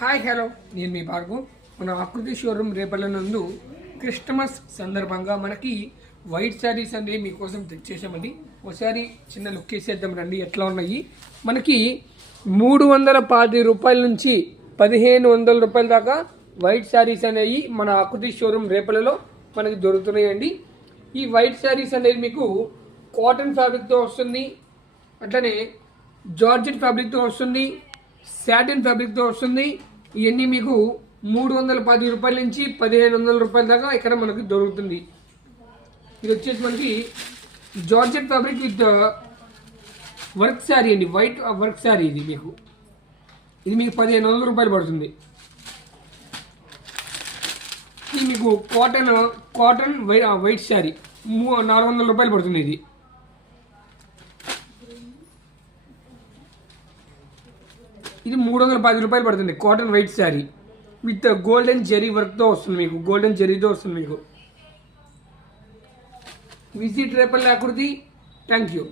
Hi hello. నేను మీ భార్గు మన ఆకృతి షోరూమ్ రేపల్ల నందు క్రిస్టమస్ సందర్భంగా మనకి వైట్ శారీస్ అనేవి మీకోసం తెచ్చేసామండి ఒకసారి చిన్న లుక్ వేసేద్దాం రండి ఎట్లా ఉన్నాయి? మనకి మూడు వందల పది రూపాయల నుంచి పదిహేను వందల రూపాయల దాకా వైట్ శారీస్ అనేవి మన ఆకృతి షోరూమ్ రేపలలో మనకి దొరుకుతున్నాయండి. ఈ వైట్ శారీస్ అనేది మీకు కాటన్ ఫ్యాబ్రిక్తో వస్తుంది అట్లనే జార్జెట్ ఫ్యాబ్రిక్తో వస్తుంది శాటిన్ ఫ్యాబ్రిక్తో వస్తుంది. ఇవన్నీ మీకు మూడు వందల పది రూపాయల నుంచి పదిహేను వందల రూపాయల దాకా ఇక్కడ మనకు దొరుకుతుంది. ఇది వచ్చేసి మనకి georgette fabric with uh, work sari అండి. వైట్ uh, వర్క్ శారీ ఇది మీకు. ఇది మీకు పదిహేను వందల రూపాయలు పడుతుంది. ఇది మీకు కాటన్ uh, కాటన్ వై వైట్ శారీ. మూ నాలుగు వందల రూపాయలు పడుతుంది ఇది. ఇది మూడు వందల పది రూపాయలు పడుతుంది. Cotton white sari with golden zari వర్క్తో వస్తుంది మీకు. గోల్డెన్ జెరీతో వస్తుంది మీకు. విజిట్ రేపల్ ఆకృతి థ్యాంక్ యూ